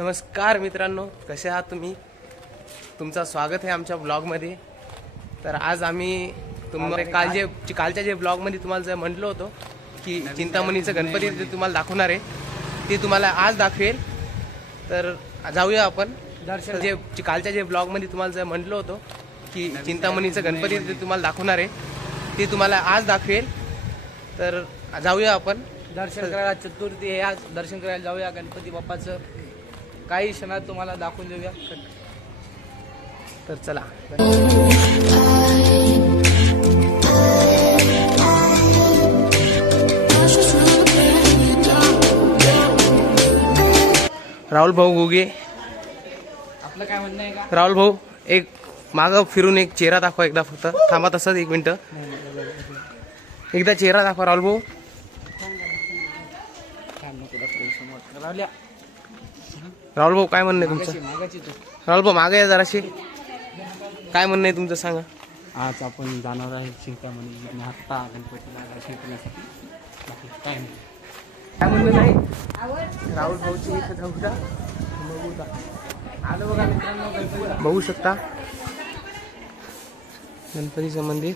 नमस्कार मित्रांनो, कसे आहात तुम्ही? तुमचं स्वागत आहे आमच्या ब्लॉगमध्ये. तर आज आम्ही तुम्हाला कालच्या जे ब्लॉगमध्ये तुम्हाला जे म्हटलं होतं की चिंतामणीचं गणपती ते तुम्हाला दाखवणार आहे, ते तुम्हाला आज दाखवेल. तर जाऊया आपण दर्शन. कालच्या जे ब्लॉगमध्ये तुम्हाला जे म्हटलं होतं की चिंतामणीचं गणपती ते तुम्हाला दाखवणार आहे, ते तुम्हाला आज दाखवेल. तर जाऊया आपण दर्शन करायला. चतुर्थी आहे आज, दर्शन करायला जाऊया गणपती बाप्पाचं. काही क्षणात तुम्हाला दाखवून देऊया. तर चला. राहुल भाऊ घुगे, आपलं काय म्हणणं आहे का? राहुल भाऊ एक मागं फिरून एक चेहरा दाखवा एकदा, फक्त थांबा तसंच 1 मिनिट. एकदा चेहरा दाखवा राहुल भाऊ. राहुल भाऊ काय म्हणणं आहे तुमचं? राहुल भाऊ मागे या जराशी. काय म्हणणं आहे तुमचं सांगा. आज आपण जाणार आहे चिंतामणी आत्ता गणपतीला दर्शन करण्यासाठी. काय म्हणणं नाही राहुल भाऊची इथे जाऊ का? आलो बघा मित्रांनो, गणपती बघू शकता गणपतीचं मंदिर.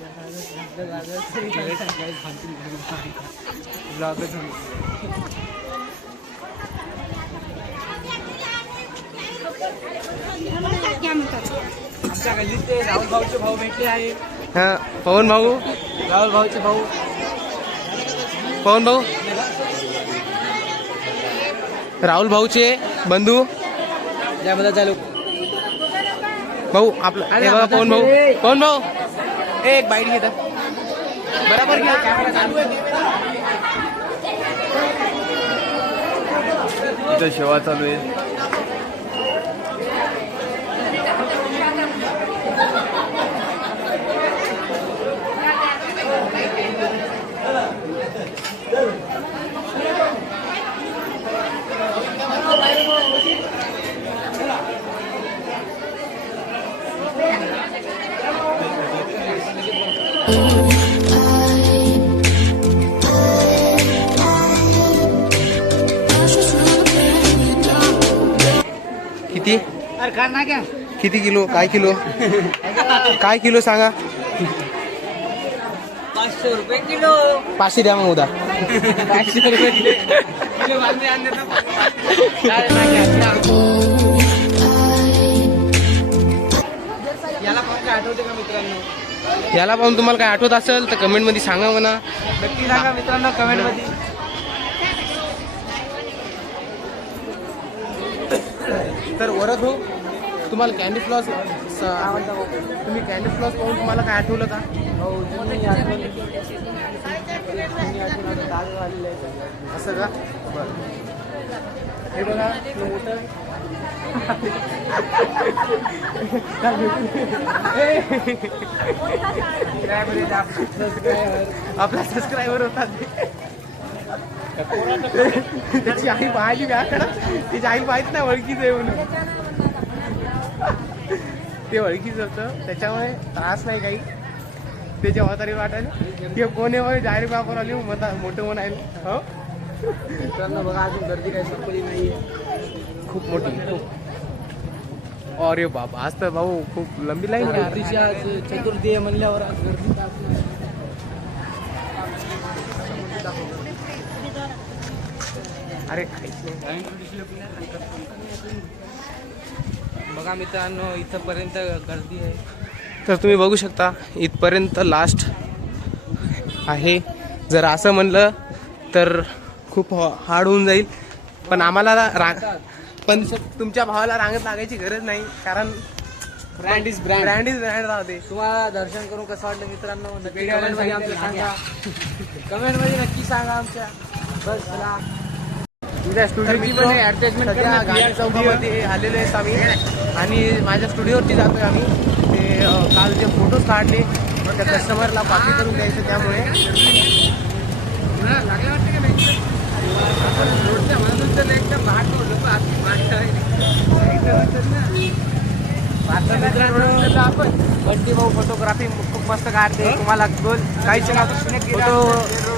आमच्या गल्लीत ते राहुल भाऊचे भाऊ भेटले आहे. हा, पवन भाऊ, राहुल भाऊचे भाऊ. पवन भाऊ, राहुल भाऊचे बंधू त्यामध्ये चालू भाऊ आपलं. हे बघा पवन भाऊ. पवन भाऊ एक बाईट घेतात बरोबर घ्या. कॅमेरा चालू आहे. इथं सेवा चालू आहे. किती अरे करना क्या? किती किलो? काय किलो? काय किलो सांगा. 500 रुपये किलो. 500 द्या मग उद्या. 500 रुपये किलो बांधले आणले तर. याला पण काय आठवते का मित्रांनो? याला पाहून तुम्हाला काय आठवत असेल तर कमेंट मध्ये सांगा म्हणा. नक्की सांगा मित्रांनो कमेंट मध्ये. तर वरद हो, तुम्हाला कॅन्डी फ्लॉस तुम्ही कॅन्डी फ्लॉस पाहून तुम्हाला काय आठवलं का? असं का? बरं. हे बघा हे मोठं आपला सबस्क्रायबर होता. त्याची आई पाहिली व्याकडं, त्याची आई पाहिजे नाही ओळखीच आहे म्हणून. ते ओळखीच होतं, त्याच्यामुळे त्रास नाही काही. ते जेव्हा तरी वाटायला ते कोण आहे डायरेक्ट वापर आली मोठं म्हणायला. हो मित्रांनो बघा, अजून गर्दी काही संपली नाहीये. खूप मोठी खूप. अरे बाबा आज तर भाऊ खूप लंबी लाईन आहे. गर्दीची आज चतुर्थी आहे म्हणल्यावर आज गर्दी तर असणार. अरे काहीच नाही. बघा मित्रांनो, इथपर्यंत गर्दी आहे. तर तुम्ही बघू शकता इथपर्यंत लास्ट आहे. जर असं म्हणलं तर खूप हार्ड होऊन जाईल, पण आम्हाला पण तुमच्या भावाला रांगत लागायची गरज नाही, कारण brand is brand. Brand is brand राहते. तुम्हाला दर्शन करून कसं वाटलं मित्रांनो? नक्की कमेंट मध्ये आमच्या सांगा. कमेंट मध्ये नक्की सांगा आमच्या. बस चला. तुझ्या स्टुडिओची ॲडजस्टमेंट सध्या गाडी चौकामध्ये आलेलो आहेत आम्ही, आणि माझ्या स्टुडिओवरती जातोय आम्ही. ते काल जे फोटोज काढले त्या कस्टमरला कॉपी करून द्यायचं, त्यामुळे आपण बंटी भाऊ फोटोग्राफी खूप मस्त काढते. तुम्हाला काही फोटो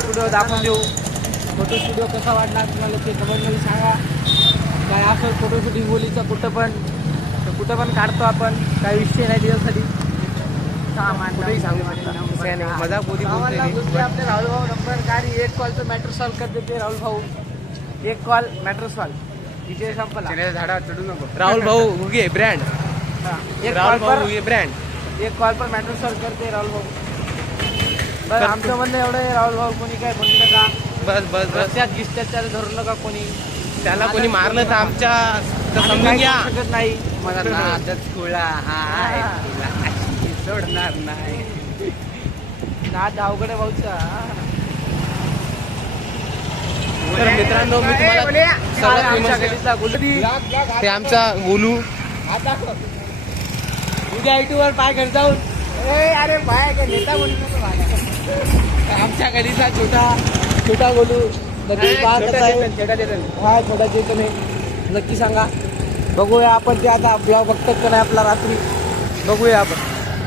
स्टुडिओ दाखवून देऊ. फोटो स्टुडिओ कसा वाटला तुम्हाला ते कमेंटमध्ये सांगा. काय फोटोशूट हिंगोलीचा कुठं पण काढतो आपण, काही विषय नाही त्याच्यासाठी. कुठेही सांगू शकता, असं काही नाही, मजाक बोलते आपले राहुल भाऊ नंबर गाडी 1 कॉलचं मॅटर सॉल्व करते ते राहुल भाऊ. 1 कॉल मॅटर सॉल्व, विजय संपला. झाडा चढू नको. राहुल भाऊ हुगे ब्रँड, राहुल भाऊ हुगे ब्रँड. 1 कॉल पर मॅटर सॉल्व करते राहुल भाऊ. बस आमचं म्हणणं एवढं आहे, राहुल भाऊ कोणी काय म्हणू नका. बस रस्त्यात गिस्त्यात धरू नका कोणी. त्याला कोणी मारलं तर आमच्या तर आम्ही समजून काही घ्या. करू शकत नाही. मला नादच खुळा हाय, तुला अशी सोडणार नाही. नाद अवघड आहे भाऊचा. तर मित्रांनो मी तुम्हाला सर्वात आमच्या famous गल्लीतला गुलडी. ते आमचा गोलू. उद्या युट्यूबवर पाय घर जाऊन अरे पाय काय नेता म्हणून नको माझा. आमच्या गल्लीचा छोटा गोलू नक्की पाहत असाल. हा छोटा चेतन आहे, नक्की सांगा. बघूया आपण ते आता ब्लॉग बघतात का नाही आपला रात्री, बघूया आपण.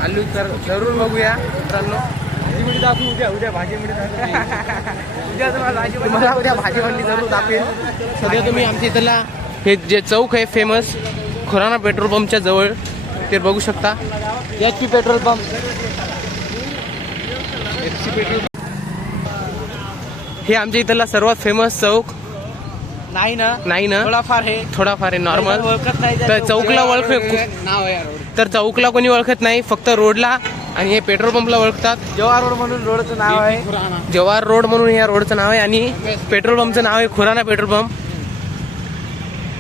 आलू तर जरूर बघूया मित्रांनो. भाजी दाखवू उद्या भाजी उद्या तुम्हाला उद्या भाजी मंडी जरूर दाखवेल. सध्या तुम्ही आमच्या इथला हे जे चौक आहे फेमस खुराना पेट्रोल पंपच्या जवळ ते बघू शकता. HP petrol pump. हे आमच्या इथला सर्वात फेमस चौक नाही ना थोडाफार आहे नॉर्मल. ओळखत नाही तर चौकला नाव आहे. तर चौकला कोणी ओळखत नाही, फक्त रोडला आणि हे पेट्रोल पंपला ओळखतात. जवाहर रोड म्हणून रोडचं नाव आहे. जवाहर रोड म्हणून या रोडचं नाव आहे आणि पेट्रोल पंपचं नाव आहे खुराना पेट्रोल पंप.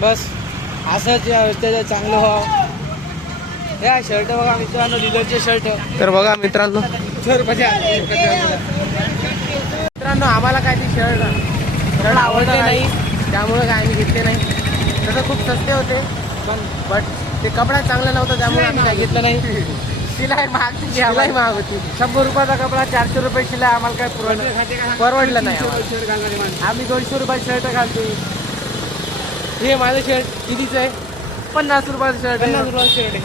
बस असंच त्याचं चांगलं व्हावं. या शर्ट बघा मित्रांनो, लिलरचे शर्ट. तर बघा मित्रांनो, आम्हाला काय ते शर्ट आवडले नाही, त्यामुळे काय आम्ही घेतले नाही. तसं खूप सस्ते होते बट ते कपडा चांगला नव्हता, त्यामुळे आम्ही काय घेतलं नाही. शिलाई महाग होती. 100 रुपयाचा कपडा 400 रुपये शिलाई. आम्हाला काय परवडलं नाही आम्हाला. आम्ही 200 रुपये शर्ट घालतो. हे माझं शर्ट कितीच आहे? 50 रुपयाचं शर्ट. 50 रुपयाचं शर्ट आहे.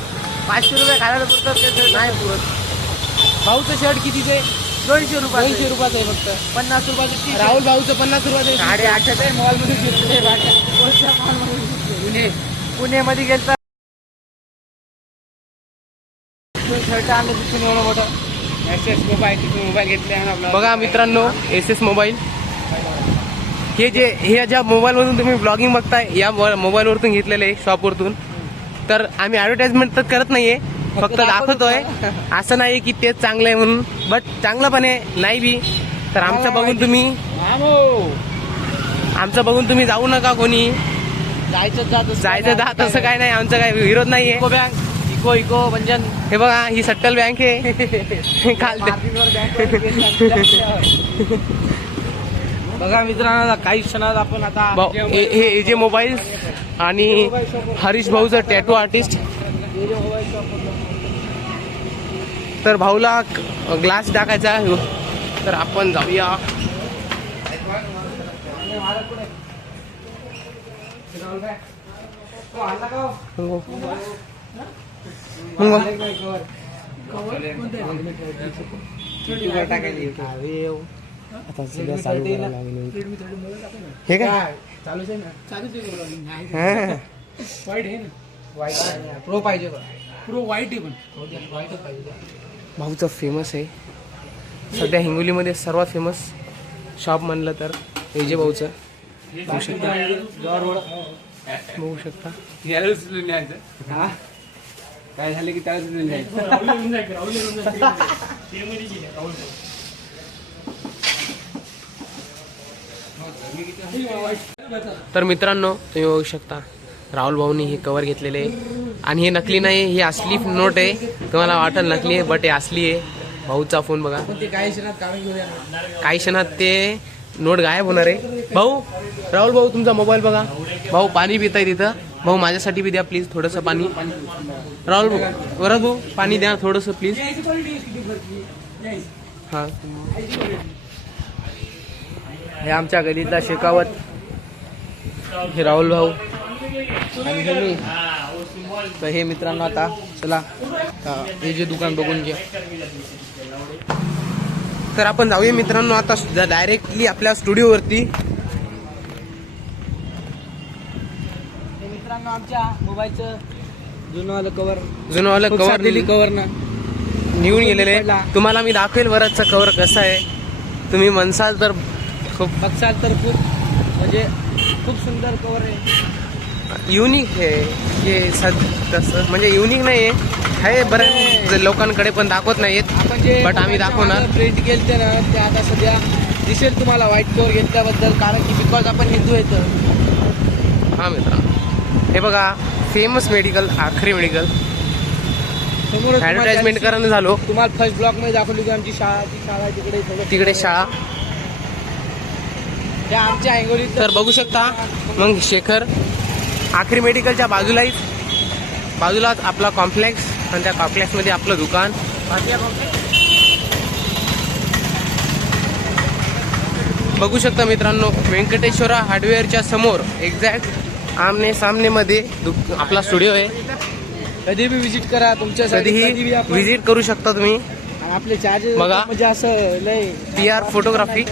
500 रुपये घालायला पुरतात ते शर्ट नाही पुरत. भाऊचं शर्ट कितीच आहे? 200 रुपये. 200 रुपयाचं आहे फक्त. 50 रुपयाचं. राहुल भाऊचं 50 रुपयाचं आहे. 850 आहे. मॉलमध्ये पुणेमध्ये गेलं तर शर्ट आणलं तिथून एवढं मोठं. मोबाईल घेतले. बघा मित्रांनो, SS मोबाईल. हे ज्या मोबाईलवरून तुम्ही ब्लॉगिंग बघताय, या मोबाईलवरतून घेतलेलं आहे शॉपवरतून. तर आम्ही ॲडव्हर्टाइजमेंट तर करत नाहीये, फक्त दाखवतोय. असं नाही की तेच चांगलं आहे म्हणून, बट चांगलं पण आहे नाही बी. तर आमचं बघून तुम्ही जाऊ नका कोणी. जायचं जात असं काय नाही, आमचं काय विरोध नाहीये. इको बँक, इको भंजन. हे बघा, ही सट्टल बँक आहे. बघा मित्रांनो, काही क्षणात आपण आता हे जे मोबाईल आणि हरीश भाऊचं टॅटू आर्टिस्ट. तर भाऊला ग्लास टाकायचा, तर आपण जाऊया. हे काय प्रो पाहिजे. भाऊचं फेमस आहे सध्या हिंगोलीमध्ये सर्वात फेमस शॉप म्हणलं तर AJ भाऊचं. बघू शकता. काय झालं की त्याला तर मित्रांनो, तुम्ही बघू शकता राहुल भाऊनी हे कवर घेतलेले आहे. आणि हे नकली नाही, ही असली नोट आहे. तुम्हाला वाटेल नकली आहे, बट हे असली आहे. भाऊचा फोन बघा. काही क्षणात ते नोट गायब होणार आहे. भाऊ, राहुल भाऊ तुमचा मोबाईल बघा. भाऊ पाणी पिताय तिथं. भाऊ माझ्यासाठी बी द्या प्लीज थोडंसं पाणी. राहुल भाऊ, वरद भाऊ पाणी द्या थोडंसं प्लीज. हां, हे आमच्या गल्लीतला शेकावत. हे राहुल भाऊ आणि हे मी. तर हे मित्रांनो, आता चला हे जे दुकान बघून घ्या. तर आपण जाऊया मित्रांनो आता डायरेक्टली आपल्या स्टुडिओवरती. मित्रांनो आमच्या मोबाईलचं जुनवालं जुनवालं कव्हर दिली कव्हर ना निघून गेलेले. तुम्हाला मी दाखवेल वरचा कव्हर कसा आहे. तुम्ही म्हणसाल तर खूप बघसाल तर खूप म्हणजे खूप सुंदर कव्हर आहे. युनिक आहे हे तसं म्हणजे युनिक नाही आहे बऱ्याच लोकांकडे पण दाखवत नाहीत. आपण जे बट आम्ही दाखवणार. प्रिंट केलते ना ते आता सध्या दिसेल तुम्हाला व्हाईट कव्हर घेतल्याबद्दल, कारण की बिकॉज आपण हिंदू येतं. हां मित्रांनो हे बघा फेमस मेडिकल आखरी मेडिकल समोर ॲडव्हर्टाइजमेंट करणं झालो. तुम्हाला फर्स्ट ब्लॉक मध्ये दाखवली की आमची शाळा, ती शाळा तिकडे थोडं तिकडे शाळा त्या आमच्या हिंगोलीत तर बघू शकता. मग शेखर आखरी मेडिकलच्या बाजूलाच आपला कॉम्प्लेक्स आणि त्या कॉम्प्लेक्समध्ये आपलं दुकान. बघू शकता मित्रांनो व्यंकटेश्वरा हार्डवेअरच्या समोर एक्झॅक्ट आमने सामनेमध्ये आपला स्टुडिओ आहे. कधी बी विजिट करा, तुमच्यासाठी कधीही विजिट करू शकता तुम्ही. आपले चार्जेस बघा. म्हणजे असं लय PR फोटोग्राफी.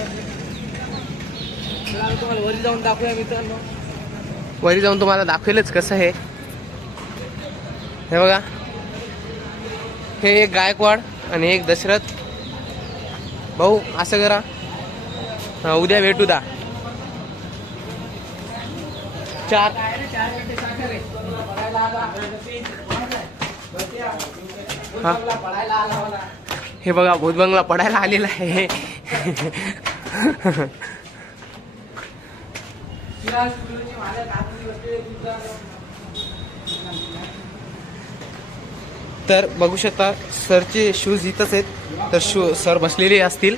तुम्हाला वरी जाऊन दाखवूया मित्रांनो. वरी जाऊन तुम्हाला दाखवेलच कसं आहे. हे बघा हे एक गायकवाड आणि एक दशरथ भाऊ. असं करा उद्या भेटू दा 4. हा हे बघा भूत बंगला पडायला आलेला आहे. तर बघू शकता सरचे शूज इथंच आहेत. तर सर बसलेले असतील.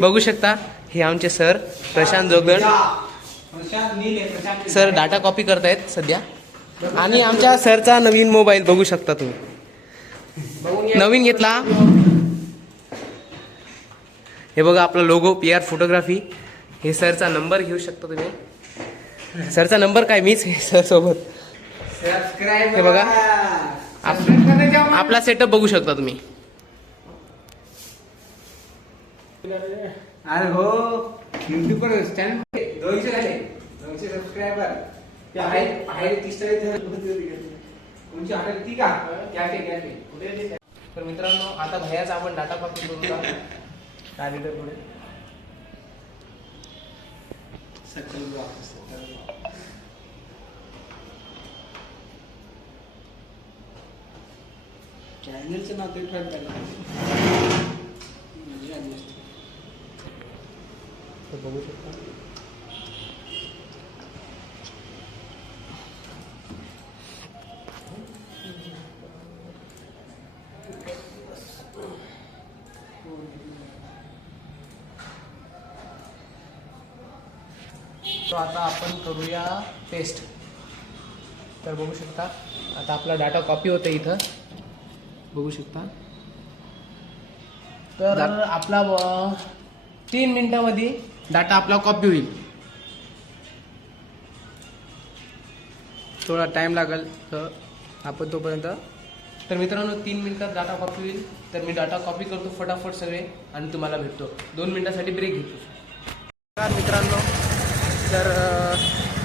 बघू शकता हे आमचे sir Prashant Jogdand sir data copy करतायत सध्या. आणि आमच्या सरचा नवीन मोबाईल बघू शकता तुम्ही, नवीन घेतला. हे बघा आपला लोगो PR फोटोग्राफी. हे सरचा नंबर घेऊ शकता तुम्ही. सरचा नंबर काय मीच आहे सर सोबत. हे बघा आपला सेटअप बघू शकता तुम्ही. अरे हो यूट्यूब पर चॅनल 200 झाले, 200 सबस्क्रायबर. तर मित्रांनो आता भैयाचा आपण डाटा कॉपी करू पुढे. चॅनलचं नाव ते ठरवलं. बघू शकता तो आता आपण करूया पेस्ट. तर बघू शकता आता आपला डाटा कॉपी होतं इथं बघू शकता. तर आपला 3 मिनिटांमध्ये डाटा आपला कॉपी होईल. थोडा टाइम लागेल तर आपण तोपर्यंत. तर मित्रांनो 3 मिनिटात डाटा कॉपी होईल. तर मी डाटा कॉपी करतो फटाफट सगळे आणि तुम्हाला भेटतो. 2 मिनिटासाठी ब्रेक घेतो. मित्रांनो तर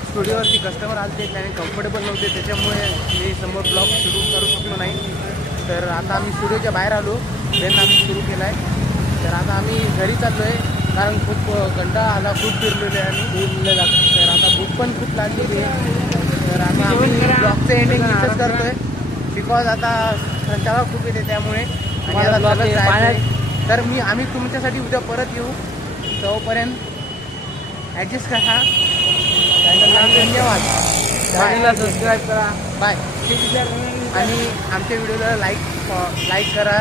स्टुडिओवरती कस्टमर आले त्याने कम्फर्टेबल नव्हते, त्याच्यामुळे मी समोर ब्लॉग सुरू करू शकलो नाही. तर आता आम्ही स्टुडिओच्या बाहेर आलो, देन आम्ही सुरू केला आहे. तर आता आम्ही घरी चाललो आहे कारण खूप कंटाळा आला, खूप फिरलेलो आहे आणि तर आता भूक पण खूप लागलेली आहे. तर आता आम्ही ब्लॉगचं एंडिंग इथंच करतो आहे बिकॉज आता कंटाळा खूप येते त्यामुळे. आणि आता चालत जायचं. तर आम्ही तुमच्यासाठी उद्या परत येऊ. तोपर्यंत ॲडजस्ट करा. धन्यवाद. चॅनलला सबस्क्राईब करा. बाय. आणि आमच्या व्हिडिओला लाईक करा,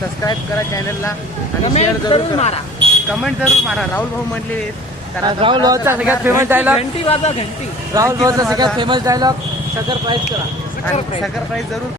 सबस्क्राईब करा चॅनलला आणि शेअर जरूर मारा. कमेंट जरूर मारा. राहुल भाऊ म्हटले राहुल भाऊचा सगळ्यात फेमस डायलॉग घंटी वाजवा घंटी. राहुल भाऊचा सगळ्यात फेमस डायलॉग सरप्राईज करा. सरप्राईज जरूर